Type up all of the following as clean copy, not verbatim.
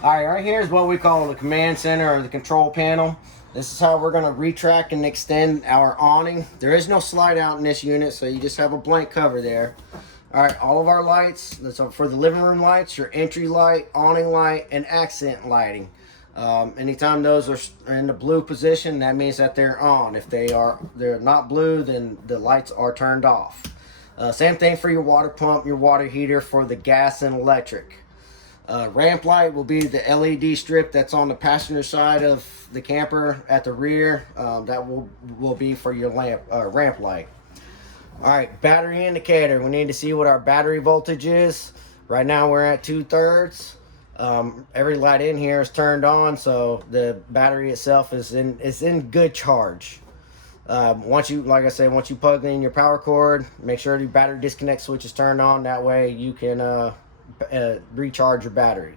All right, right here is what we call the command center or the control panel. This is how we're going to retract and extend our awning. There is no slide out in this unit, so you just have a blank cover there. All right, all of our lights, so for the living room lights, your entry light, awning light, and accent lighting. Anytime those are in the blue position, that means that they're on. If they're not blue, then the lights are turned off. Same thing for your water pump, your water heater for the gas and electric. Ramp light will be the LED strip that's on the passenger side of the camper at the rear. That will be for your ramp light. All right, battery indicator. We need to see what our battery voltage is. Right now we're at 2/3. Every light in here is turned on, so the battery itself is in good charge. Once you plug in your power cord, make sure the battery disconnect switch is turned on. That way you can recharge your battery.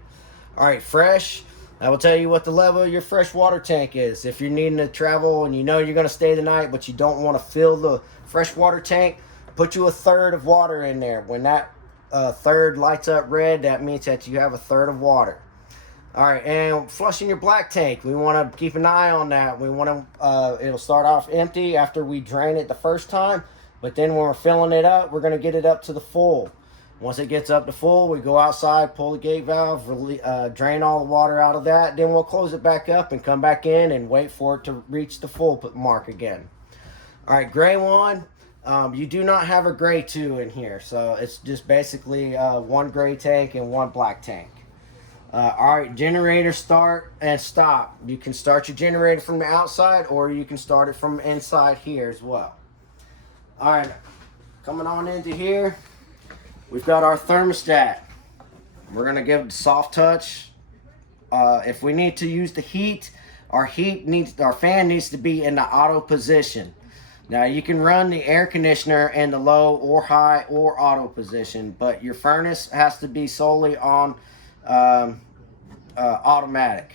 All right, fresh. I will tell you what the level of your fresh water tank is. If you're needing to travel and you know you're going to stay the night, but you don't want to fill the fresh water tank, put you 1/3 of water in there. When that third lights up red, that means that you have 1/3 of water. All right, and flushing your black tank, we want to keep an eye on that. We want to it'll start off empty after we drain it the first time, but then when we're filling it up, we're going to get it up to the full. Once it gets up to full, we go outside, pull the gate valve, drain all the water out of that. Then we'll close it back up and come back in and wait for it to reach the full mark again. All right, gray one. You do not have a gray 2 in here, so it's just basically one gray tank and one black tank. All right, generator start and stop. You can start your generator from the outside, or you can start it from inside here as well. All right, coming on into here, we've got our thermostat. We're gonna give it a soft touch. If we need to use the heat, our fan needs to be in the auto position. Now you can run the air conditioner in the low or high or auto position, but your furnace has to be solely on automatic.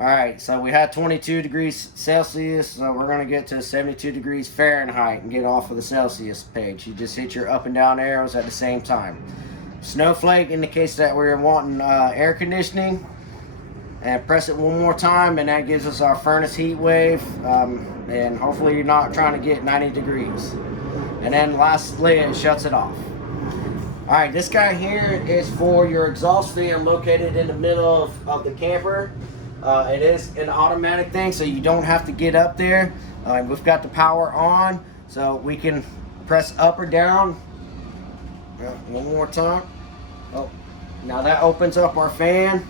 All right, so we had 22 degrees Celsius, so we're gonna get to 72 degrees Fahrenheit and get off of the Celsius page. You just hit your up and down arrows at the same time. Snowflake indicates that we're wanting air conditioning, and press it one more time, and that gives us our furnace heat wave. And hopefully you're not trying to get 90 degrees. And then lastly, it shuts it off. All right, this guy here is for your exhaust fan located in the middle of the camper. It is an automatic thing, so you don't have to get up there. We've got the power on, so we can press up or down. One more time. Oh, now that opens up our fan.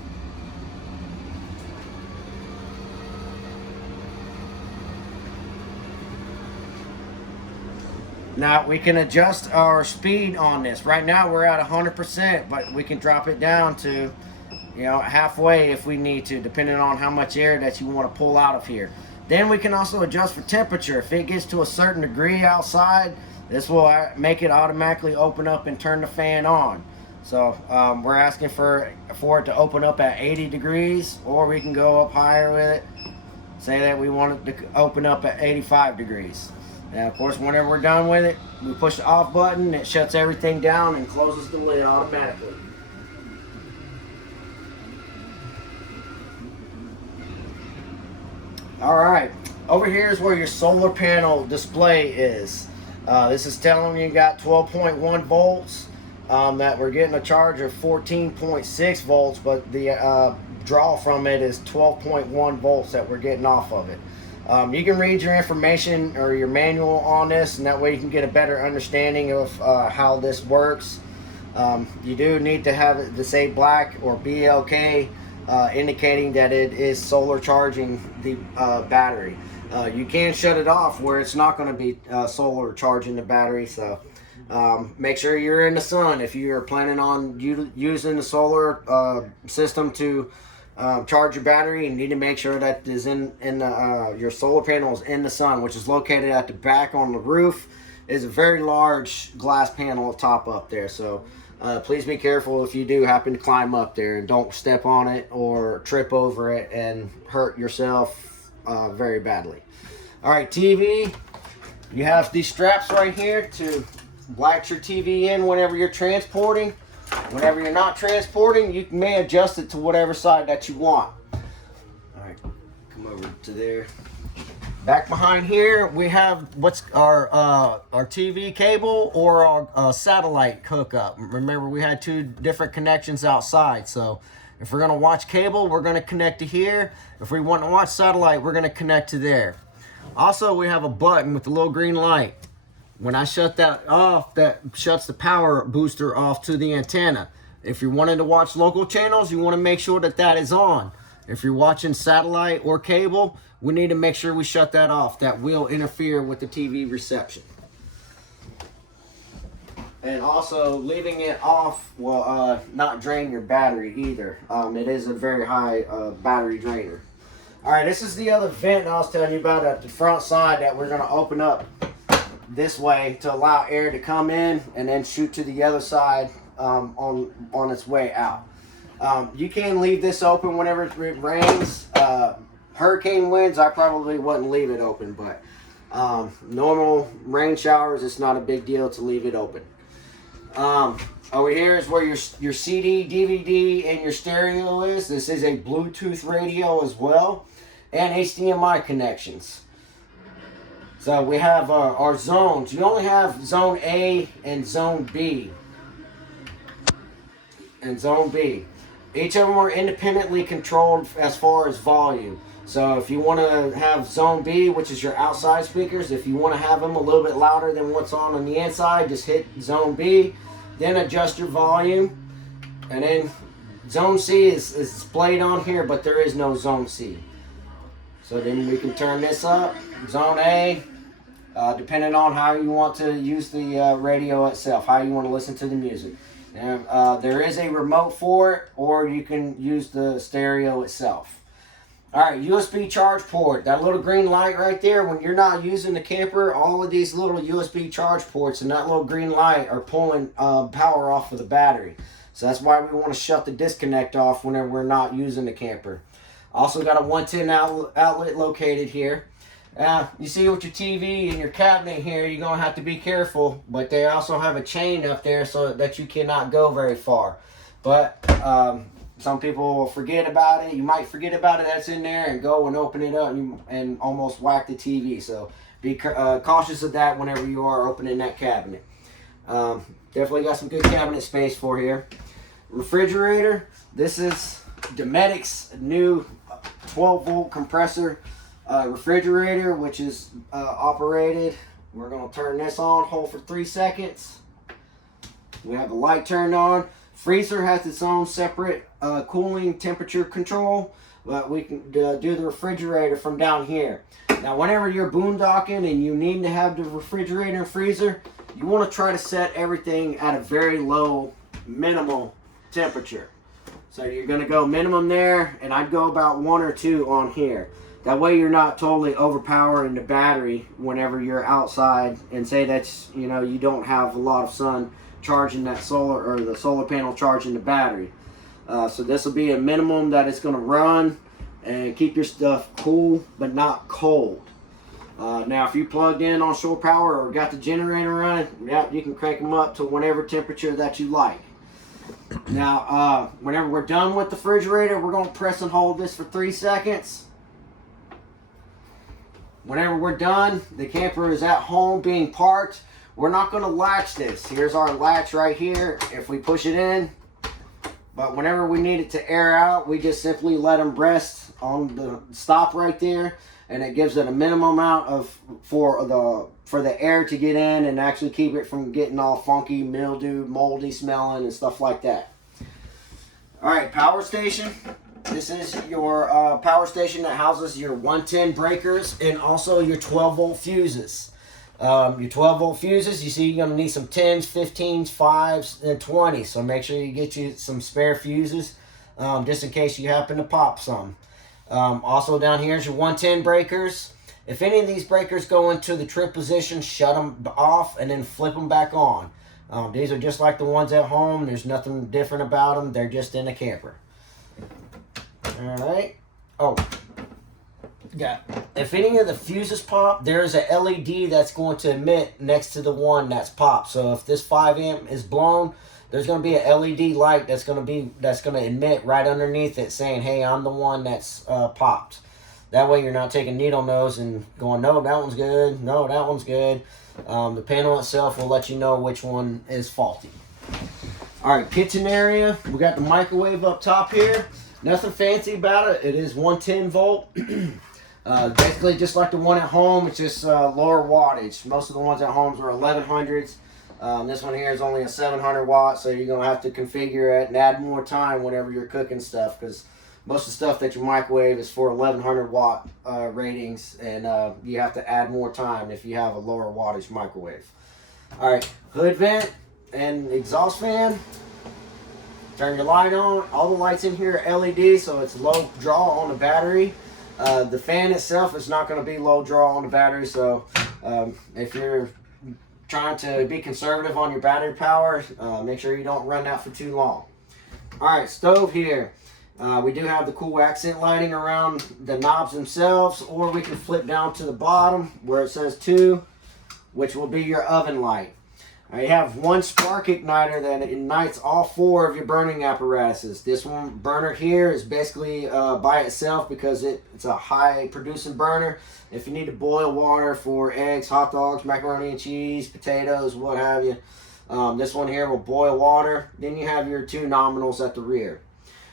Now we can adjust our speed on this. Right now we're at 100%, but we can drop it down to, halfway if we need to, depending on how much air that you want to pull out of here. Then we can also adjust for temperature. If it gets to a certain degree outside, this will make it automatically open up and turn the fan on. So we're asking for it to open up at 80 degrees, or we can go up higher with it. Say that we want it to open up at 85 degrees. And of course, whenever we're done with it, we push the off button, it shuts everything down and closes the lid automatically. All right, over here is where your solar panel display is. This is telling you got 12.1 volts, that we're getting a charge of 14.6 volts, but the draw from it is 12.1 volts that we're getting off of it. You can read your information or your manual on this, and that way you can get a better understanding of how this works. You do need to have it to say black or BLK, indicating that it is solar charging the battery. You can shut it off where it's not going to be solar charging the battery, so make sure you're in the sun. If you're planning on using the solar system to charge your battery, you need to make sure that is your solar panel is in the sun, which is located at the back on the roof. Is a very large glass panel top up there, so please be careful if you do happen to climb up there, and don't step on it or trip over it and hurt yourself very badly. All right, TV, you have these straps right here to latch your TV in whenever you're transporting. Whenever you're not transporting, you may adjust it to whatever side that you want. All right, come over to there. Back behind here, we have what's our TV cable or our satellite hookup. Remember, we had 2 different connections outside. So if we're going to watch cable, we're going to connect to here. If we want to watch satellite, we're going to connect to there. Also, we have a button with the little green light. When I shut that off, that shuts the power booster off to the antenna. If you're wanting to watch local channels, you want to make sure that that is on. If you're watching satellite or cable, we need to make sure we shut that off. That will interfere with the TV reception. And also, leaving it off will not drain your battery either. It is a very high battery drainer. Alright, this is the other vent I was telling you about at the front side that we're going to open up this way to allow air to come in and then shoot to the other side on its way out. You can leave this open whenever it rains. Hurricane winds, I probably wouldn't leave it open, but normal rain showers, it's not a big deal to leave it open. Over here is where your CD, DVD, and your stereo is. This is a Bluetooth radio as well, and HDMI connections. So we have our zones. You only have Zone A and Zone B. And Zone B. Each of them are independently controlled as far as volume. So if you want to have Zone B, which is your outside speakers, if you want to have them a little bit louder than what's on the inside, just hit Zone B, then adjust your volume. And then Zone C is displayed on here, but there is no Zone C. So then we can turn this up. Zone A, depending on how you want to use the radio itself, how you want to listen to the music. And, there is a remote for it, or you can use the stereo itself. Alright, USB charge port. That little green light right there, when you're not using the camper, all of these little USB charge ports and that little green light are pulling power off of the battery. So that's why we want to shut the disconnect off whenever we're not using the camper. Also got a 110 outlet located here. You see with your TV and your cabinet here, you're going to have to be careful. But they also have a chain up there so that you cannot go very far. But some people will forget about it. You might forget about it that's in there and go and open it up and almost whack the TV. So be cautious of that whenever you are opening that cabinet. Definitely got some good cabinet space for here. Refrigerator. This is Dometic's new 12-volt compressor refrigerator, which is operated. We're going to turn this on, hold for 3 seconds. We have the light turned on. Freezer has its own separate cooling temperature control, but we can do the refrigerator from down here. Now, whenever you're boondocking and you need to have the refrigerator and freezer, you want to try to set everything at a very low minimal temperature. So you're going to go minimum there, and I'd go about 1 or 2 on here. That way you're not totally overpowering the battery whenever you're outside, and say that's, you don't have a lot of sun charging that solar, or the solar panel charging the battery. So this will be a minimum that it's going to run and keep your stuff cool but not cold. Now if you plugged in on shore power or got the generator running, yeah, you can crank them up to whatever temperature that you like. Now whenever we're done with the refrigerator, we're going to press and hold this for 3 seconds. Whenever we're done, the camper is at home being parked. We're not going to latch this. Here's our latch right here if we push it in. But whenever we need it to air out, we just simply let them rest on the stop right there. And it gives it a minimum amount for the air to get in and actually keep it from getting all funky, mildew, moldy smelling and stuff like that. Alright, power station. This is your power station that houses your 110 breakers and also your 12-volt fuses. Your 12-volt fuses, you see you're going to need some 10s, 15s, 5s, and 20s. So make sure you get you some spare fuses just in case you happen to pop some. Also down here is your 110 breakers. If any of these breakers go into the trip position, shut them off and then flip them back on. These are just like the ones at home. There's nothing different about them. They're just in a camper. Alright. Oh. Yeah. If any of the fuses pop, there's a LED that's going to emit next to the one that's popped. So if this 5 amp is blown, there's going to be an LED light that's going to emit right underneath it saying, hey, I'm the one that's popped. That way you're not taking needle nose and going, no, that one's good, no, that one's good. The panel itself will let you know which one is faulty. All right, kitchen area. We got the microwave up top here. Nothing fancy about it. It is 110 volt. Basically just like the one at home, it's just lower wattage. Most of the ones at home are 1100s. This one here is only a 700 watt, so you're going to have to configure it and add more time whenever you're cooking stuff, because most of the stuff that you microwave is for 1100 watt ratings, and you have to add more time if you have a lower wattage microwave. All right, hood vent and exhaust fan. Turn your light on. All the lights in here are LED, so it's low draw on the battery. The fan itself is not going to be low draw on the battery, so if you're trying to be conservative on your battery power, make sure you don't run out for too long. All right, stove here. We do have the cool accent lighting around the knobs themselves, or we can flip down to the bottom where it says 2, which will be your oven light. You have one spark igniter that ignites all 4 of your burning apparatuses. This one burner here is basically by itself because it's a high producing burner. If you need to boil water for eggs, hot dogs, macaroni and cheese, potatoes, what have you, this one here will boil water. Then you have your 2 nominals at the rear.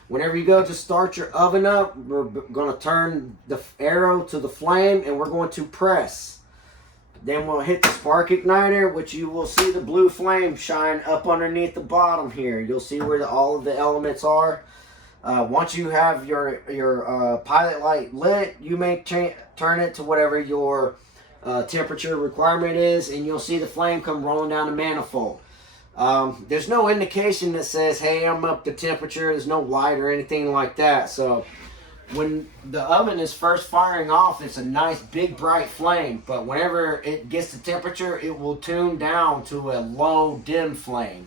Whenever you go to start your oven up, we're going to turn the arrow to the flame and we're going to press. Then we'll hit the spark igniter, which you will see the blue flame shine up underneath the bottom here. You'll see where all of the elements are. Once you have your pilot light lit, you may turn it to whatever your temperature requirement is, and you'll see the flame come rolling down the manifold. There's no indication that says, hey, I'm up to temperature. There's no light or anything like that. So when the oven is first firing off, it's a nice big bright flame, but whenever it gets to temperature, it will tune down to a low dim flame.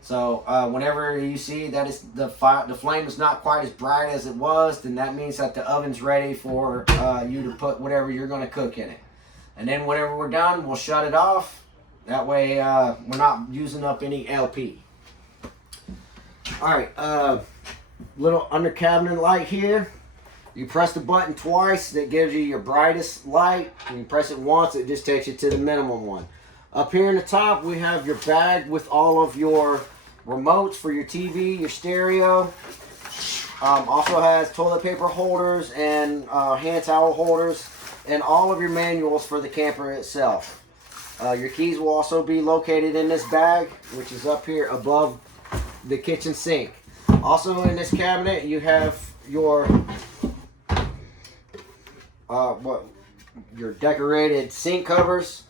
So whenever you see that the flame is not quite as bright as it was, then that means that the oven's ready for you to put whatever you're going to cook in it. And then whenever we're done, we'll shut it off. That way we're not using up any LP. All right, little under cabinet light here. You press the button twice, that gives you your brightest light. When you press it once, it just takes you to the minimum one. Up here in the top, we have your bag with all of your remotes for your TV, your stereo. Also has toilet paper holders and hand towel holders, and all of your manuals for the camper itself. Your keys will also be located in this bag, which is up here above the kitchen sink. Also in this cabinet, you have your your decorated sink covers.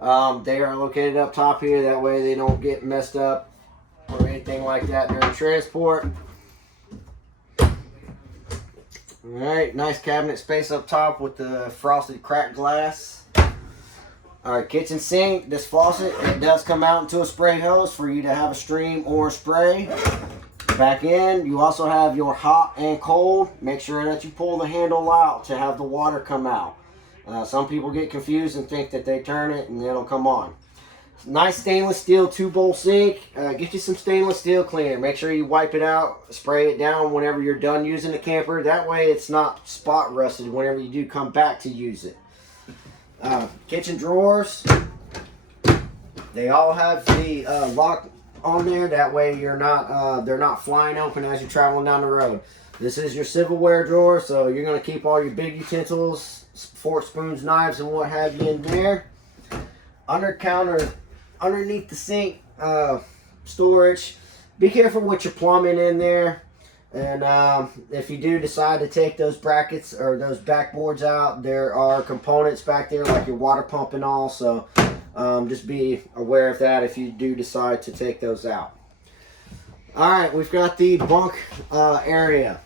They are located up top here. That way they don't get messed up or anything like that during transport. Alright, nice cabinet space up top with the frosted cracked glass. Alright, kitchen sink. This faucet, it does come out into a spray hose for you to have a stream or a spray. Back in, you also have your hot and cold. Make sure that you pull the handle out to have the water come out. Some people get confused and think that they turn it and it'll come on. Nice stainless steel 2-bowl sink. Get you some stainless steel cleaner. Make sure you wipe it out, spray it down whenever you're done using the camper. That way it's not spot rusted whenever you do come back to use it. Kitchen drawers. They all have the lock on there. That way you're not they're not flying open as you're traveling down the road. This is your silverware drawer, so you're going to keep all your big utensils, forks, spoons, knives, and what have you in there. Underneath the sink storage, be careful with your plumbing in there. And if you do decide to take those brackets or those backboards out, there are components back there like your water pump and all, so just be aware of that if you do decide to take those out. Alright, we've got the bunk area.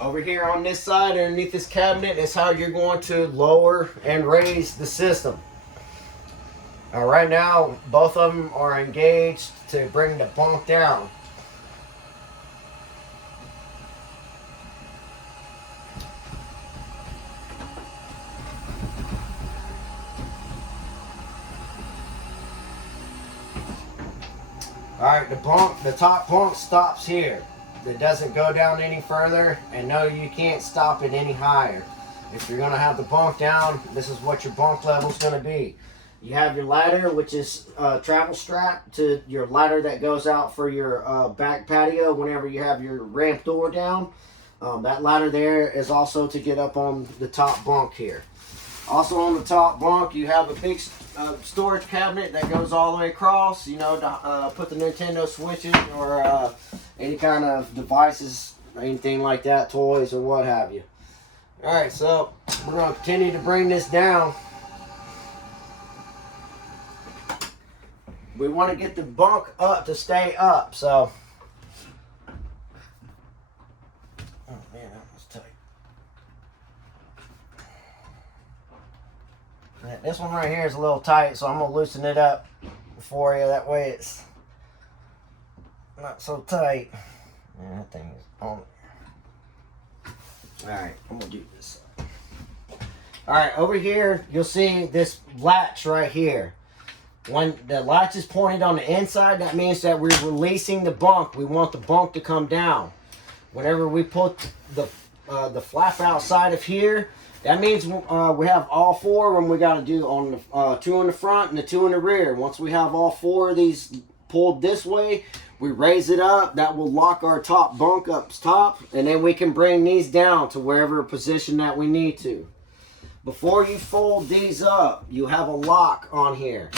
Over here on this side, underneath this cabinet, is how you're going to lower and raise the system. Right now, both of them are engaged to bring the bunk down. All right, the top bunk stops here. It doesn't go down any further, and no, you can't stop it any higher. If you're gonna have the bunk down, this is what your bunk level is gonna be. You have your ladder, which is a travel strap to your ladder that goes out for your back patio whenever you have your ramp door down. That ladder there is also to get up on the top bunk here. Also on the top bunk, you have a big storage cabinet that goes all the way across, you know, to put the Nintendo Switches or any kind of devices, anything like that, toys or what have you. Alright, so we're going to continue to bring this down. We want to get the bunk up to stay up, so. Oh man, that was tight. This one right here is a little tight, so I'm going to loosen it up for you. That way it's not so tight. Man, that thing is on. Alright, I'm going to do this. Alright, over here, you'll see this latch right here. When the latch is pointed on the inside, that means that we're releasing the bunk. We want the bunk to come down. Whenever we put the flap outside of here, that means we have all four of them we got to do on the 2 in the front and the 2 in the rear. Once we have all 4 of these pulled this way, we raise it up. That will lock our top bunk up top, and then we can bring these down to wherever position that we need to. Before you fold these up, you have a lock on here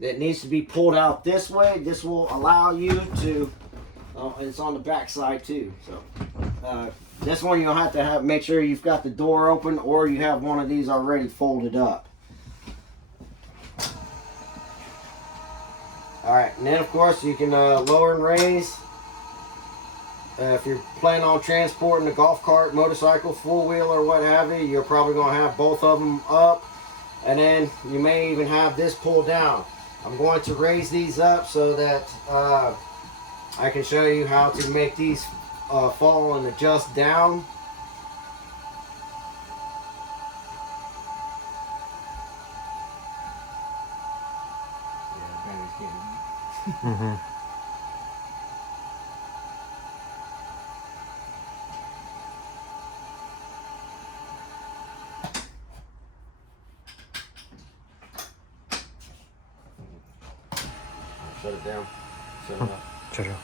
that needs to be pulled out this way. This will allow you to, it's on the back side too. So this one you'll have to make sure you've got the door open, or you have one of these already folded up. Alright, and then of course you can lower and raise. If you're planning on transporting a golf cart, motorcycle, 4-wheel or what have you, you're probably going to have both of them up. And then you may even have this pulled down. I'm going to raise these up so that I can show you how to make these fall and adjust down. Mm-hmm. Shut it down. Shut it off. Sure.